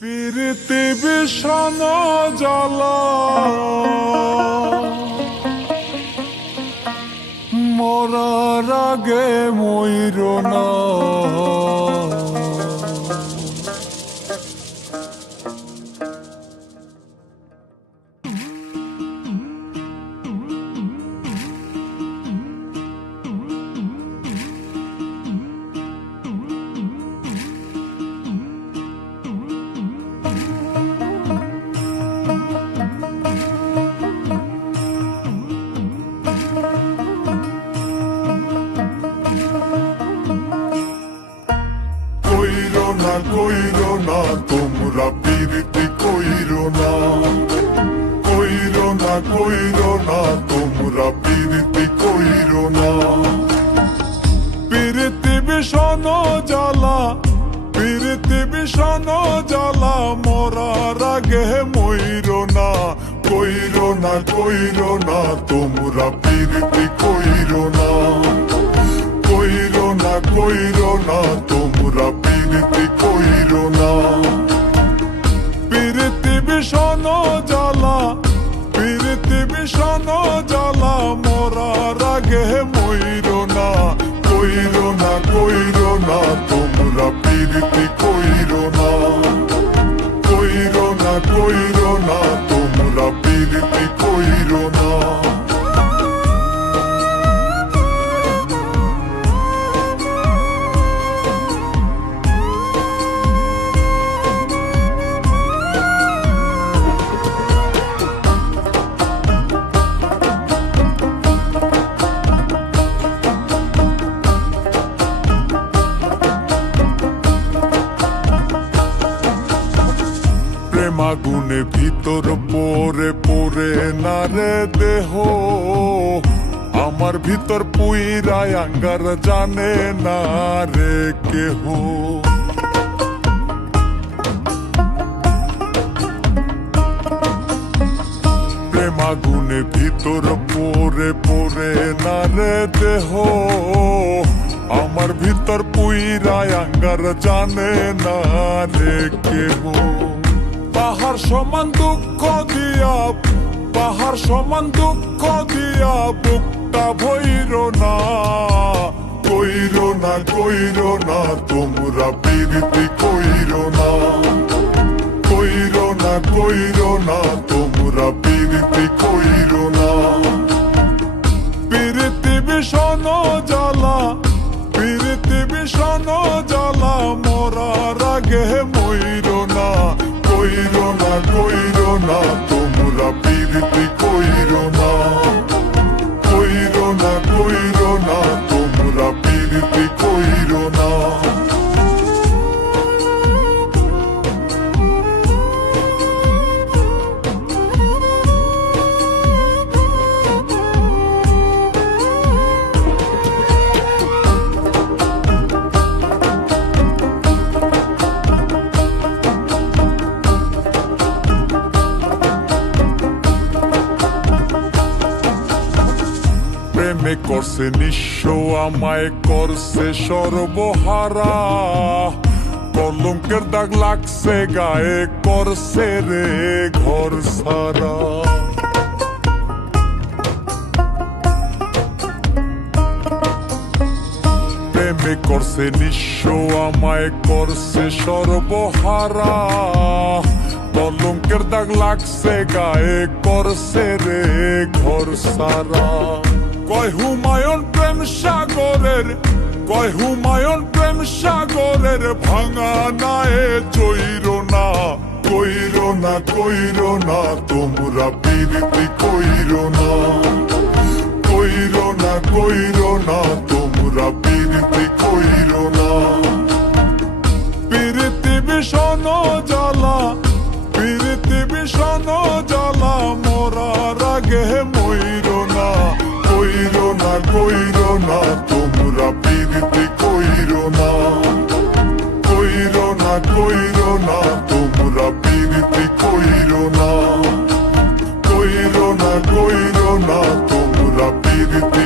প্রীতি বিষণ জ্বালা। মরার আগে ময়ূর না। কইরো না, তোমরা প্রীতি কইরো না। কইরো না কইরো না, তোমরা প্রীতি কইরো না। প্রীতি বিষণ জ্বালা, প্রীতি বিষণ জ্বালা, মরার আগে ময়ূর না। কইরো না কইরো না, তোমরা প্রীতি কইরো না। বিষণ জ্বালা মরার আগে ময়ূর না কইরো না কইরো না তোমরা প্রীতি প্রেমাগুনে ভিতর পরে পরে না রে দেহ। আমার ভিতর পুইরায় আঙ্গার জানে না রে কেহ। প্রেমাগুনে ভিতর পরে পরে না রে দেহ। আমার ভিতর পুইরায় আঙ্গার জানে না রে কেহ। পাহাড় সমান দুঃখ দিয়া, পাহাড় সমান দুঃখ দিয়া, বুকটা ভৈর না, কইর না কইর না, তোমরা প্রীতি কইর না। কইর না কইর না, তোমরা প্রীতি কইর না। প্রীতি বিষণ জ্বালা, প্রীতি বিষণ জ্বালা। কইর না প্রেমে করছে, নিঃস্ব আমায় করছে সর্বহারা। কলঙ্কের দাগ লাগছে, গায়ে করছে রে ঘর সারা। প্রেমে করছে, নিঃস্ব আমায় করছে সর্বহারা। কলঙ্কের দাগ লাগছে, গায়ে করছে রে ঘর সারা। কয় হুমায়ুন প্রেম সাগরের, কয় হুমায়ুন প্রেম সাগরের, ভাঙা নায়ে চৈর না, কইর না কইর না, তোমরা প্রীতি কইর না। কইর না কইর না, তোমরা কইরো না তোমরা প্রীতি কইরো না। কইরো না কইরো না তোমরা প্রীতি